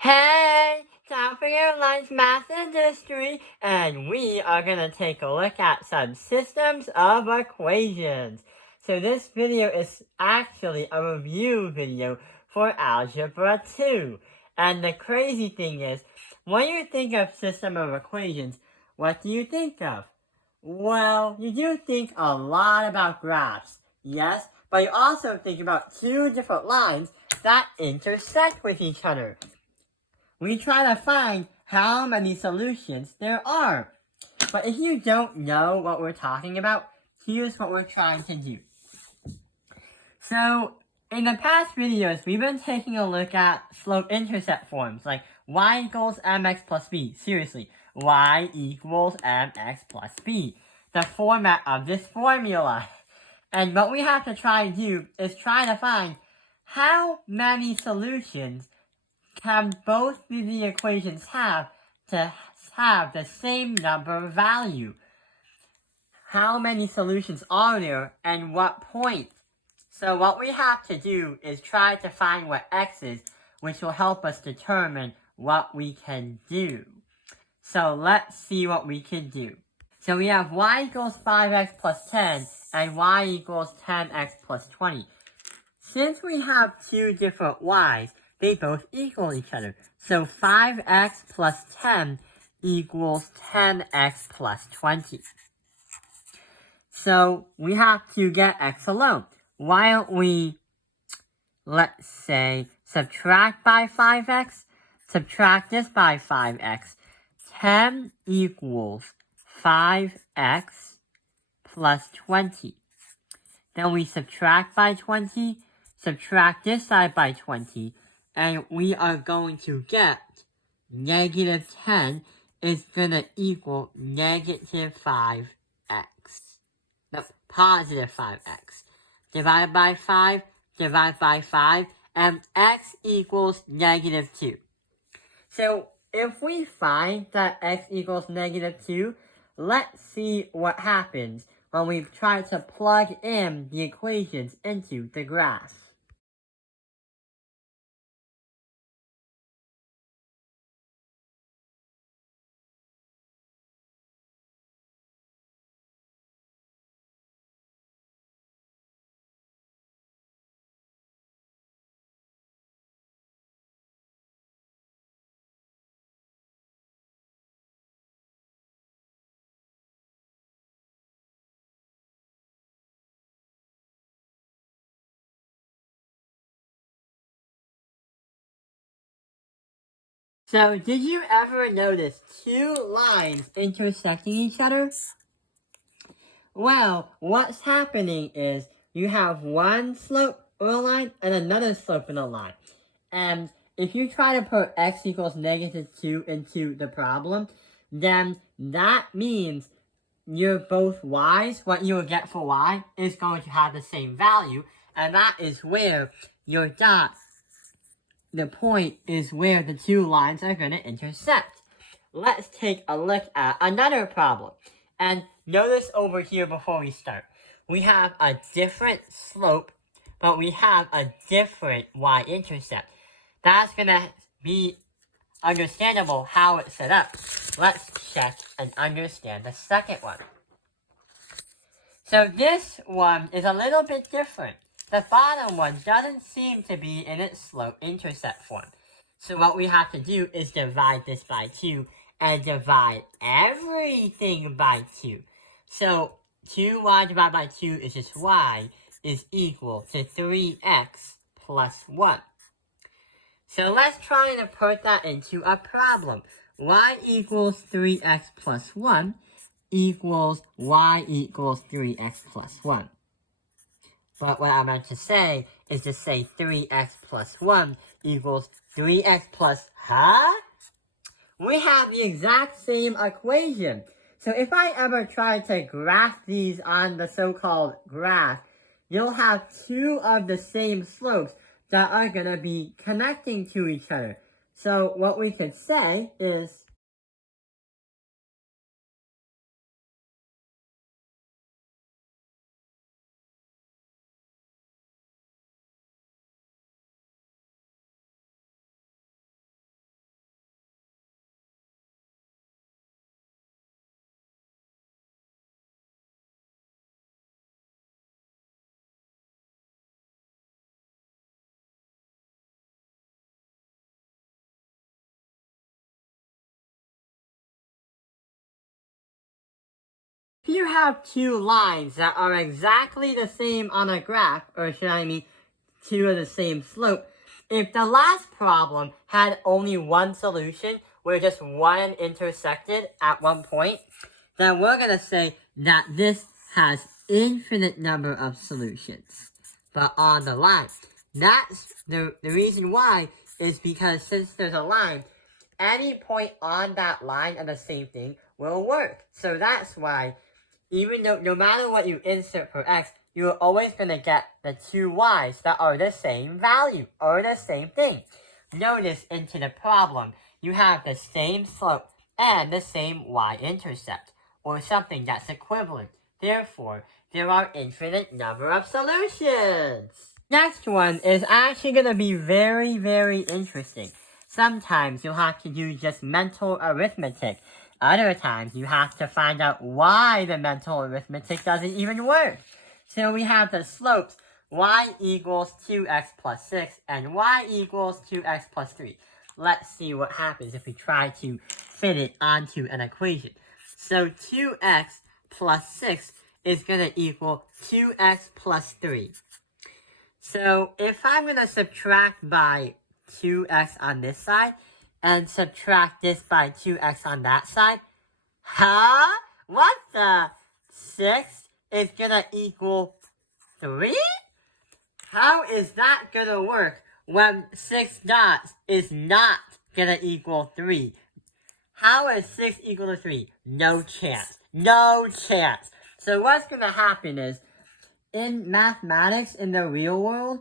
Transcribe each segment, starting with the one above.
Hey, time for your lunch math and history, and we are going to take a look at some systems of equations. So this video is actually a review video for Algebra 2. And the crazy thing is, when you think of system of equations, what do you think of? Well, you do think a lot about graphs, yes, but you also think about two different lines that intersect with each other. We try to find how many solutions there are. But if you don't know what we're talking about, here's what we're trying to do. So, in the past videos, we've been taking a look at slope-intercept forms, like y equals mx plus b. Seriously, y equals mx plus b. The format of this formula. And what we have to try to do is try to find how many solutions can both the equations have to have the same number of value. How many solutions are there and what point? So what we have to do is try to find what x is, which will help us determine what we can do. So let's see what we can do. So we have y equals 5x plus 10 and y equals 10x plus 20. Since we have two different y's, they both equal each other. So 5x plus 10 equals 10x plus 20. So we have to get x alone. Why don't we, let's say, subtract by 5x, subtract this by 5x. 10 equals 5x plus 20. Then we subtract by 20, subtract this side by 20, and we are going to get negative 10 is going to equal negative 5x. No, positive 5x. Divided by 5, divide by 5, and x equals negative 2. So if we find that x equals negative 2, let's see what happens when we try to plug in the equations into the graph. So did you ever notice two lines intersecting each other? Well, what's happening is you have one slope in a line and another slope in a line. And if you try to put x equals negative 2 into the problem, then that means your both y's, what you will get for y, is going to have the same value. And that is where your dot, the point is where the two lines are going to intersect. Let's take a look at another problem. And notice over here before we start. We have a different slope, but we have a different y-intercept. That's going to be understandable how it's set up. Let's check and understand the second one. So this one is a little bit different. The bottom one doesn't seem to be in its slope-intercept form. So what we have to do is divide this by 2 and divide everything by 2. So 2y divided by 2 is just y is equal to 3x plus 1. So let's try to put that into a problem. Y equals 3x plus 1 equals y equals 3x plus 1. But what I meant to say is to say 3x plus 1 equals 3x plus, We have the exact same equation. So if I ever try to graph these on the so-called graph, you'll have two of the same slopes that are going to be connecting to each other. So what we could say is if you have two lines that are exactly the same on a graph, or should I mean two of the same slope, if the last problem had only one solution, where just one intersected at one point, then we're going to say that this has infinite number of solutions. But on the line, that's the reason why is because since there's a line, any point on that line of the same thing will work. So that's why, even though no matter what you insert for x, you're always going to get the two y's that are the same value, or the same thing. Notice into the problem, you have the same slope and the same y-intercept, or something that's equivalent. Therefore, there are infinite number of solutions. Next one is actually going to be very, very interesting. Sometimes you'll have to do just mental arithmetic. Other times you have to find out why the mental arithmetic doesn't even work. So we have the slopes y equals 2x plus 6 and y equals 2x plus 3. Let's see what happens if we try to fit it onto an equation. So 2x plus 6 is going to equal 2x plus 3. So if I'm going to subtract by 2x on this side and subtract this by 2x on that side, what the? 6 is going to equal 3? How is that going to work when 6 dots is not going to equal 3? How is 6 equal to 3? No chance. No chance. So what's going to happen is, in mathematics, in the real world,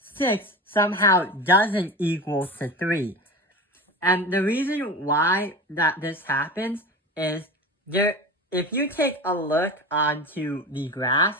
6 somehow doesn't equal to 3. And the reason why that this happens is, if you take a look onto the graph,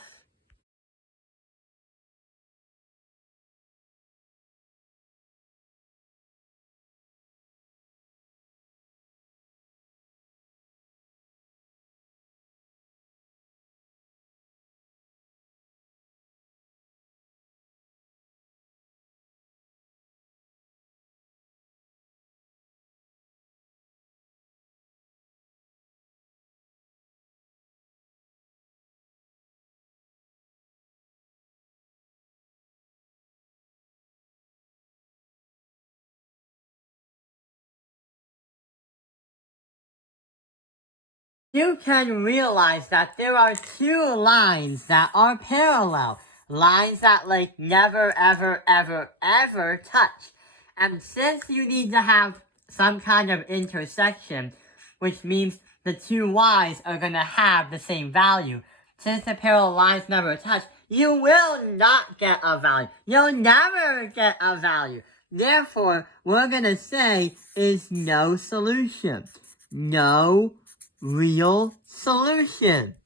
you can realize that there are two lines that are parallel. Lines that like never ever ever ever touch. And since you need to have some kind of intersection, which means the two y's are going to have the same value, since the parallel lines never touch, you will not get a value. You'll never get a value. Therefore, we're going to say is no solution. No real solution.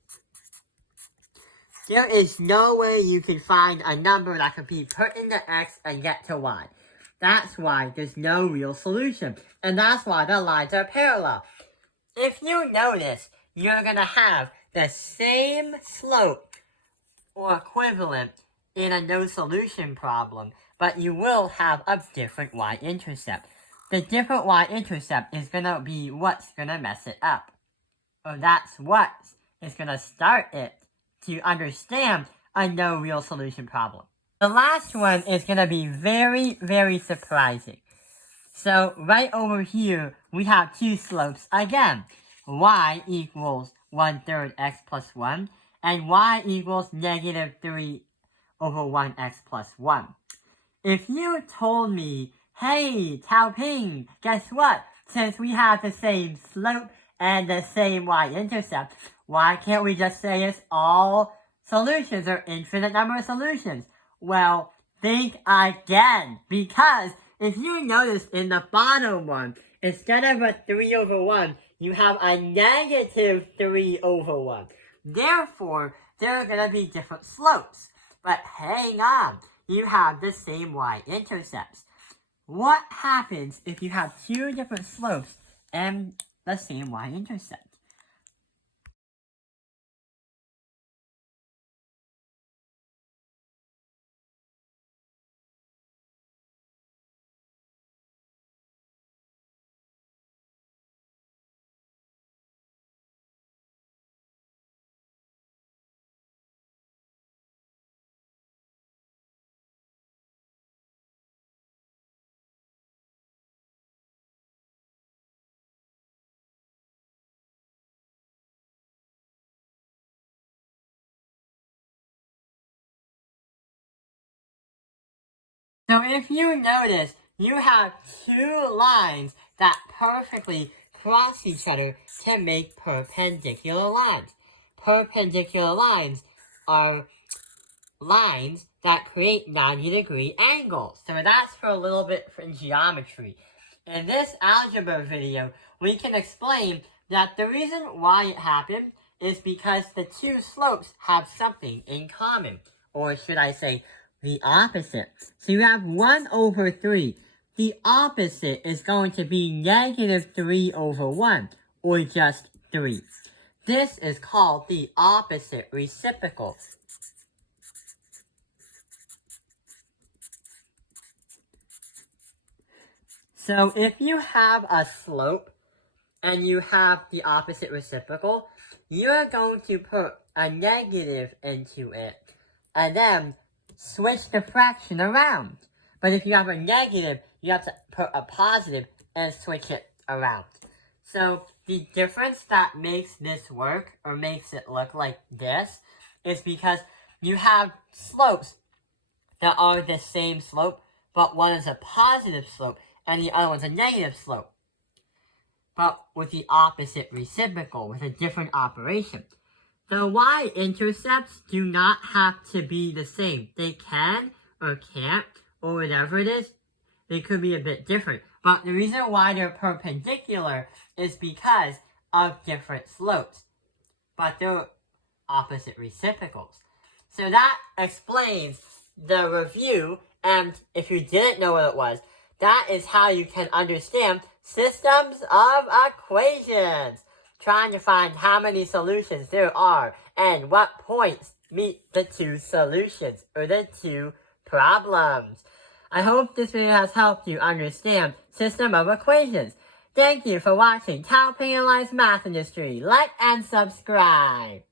There is no way you can find a number that can be put into x and get to y. That's why there's no real solution. And that's why the lines are parallel. If you notice, you're going to have the same slope or equivalent in a no solution problem, but you will have a different y-intercept. The different y-intercept is going to be what's going to mess it up. Or that's what is going to start it to understand a no real solution problem. The last one is going to be very, very surprising. So right over here, we have two slopes again. Y equals 1/3 x plus 1, and y equals negative 3 over 1x plus 1. If you told me, hey, Tao Ping, guess what? Since we have the same slope and the same y-intercept, why can't we just say it's all solutions or infinite number of solutions? Well, think again, because if you notice in the bottom one, instead of a 3 over 1, you have a negative 3 over 1. Therefore, there are going to be different slopes. But hang on, you have the same y-intercepts. What happens if you have two different slopes and the same y-intercept? So if you notice, you have two lines that perfectly cross each other to make perpendicular lines. Perpendicular lines are lines that create 90-degree angles. So that's for a little bit in geometry. In this algebra video, we can explain that the reason why it happened is because the two slopes have something in common. Or should I say, the opposite. So you have 1 over 3. The opposite is going to be negative 3 over 1, or just 3. This is called the opposite reciprocal. So if you have a slope and you have the opposite reciprocal, you're going to put a negative into it and then switch the fraction around. But if you have a negative, you have to put a positive and switch it around. So the difference that makes this work, or makes it look like this, is because you have slopes that are the same slope, but one is a positive slope and the other one's a negative slope. But with the opposite reciprocal, with a different operation. The y-intercepts do not have to be the same. They can, or can't, or whatever it is, they could be a bit different. But the reason why they're perpendicular is because of different slopes. But they're opposite reciprocals. So that explains the review, and if you didn't know what it was, that is how you can understand systems of equations. Trying to find how many solutions there are and what points meet the two solutions or the two problems. I hope this video has helped you understand system of equations. Thank you for watching Tao Ping and Life's Math Industry. Like and subscribe.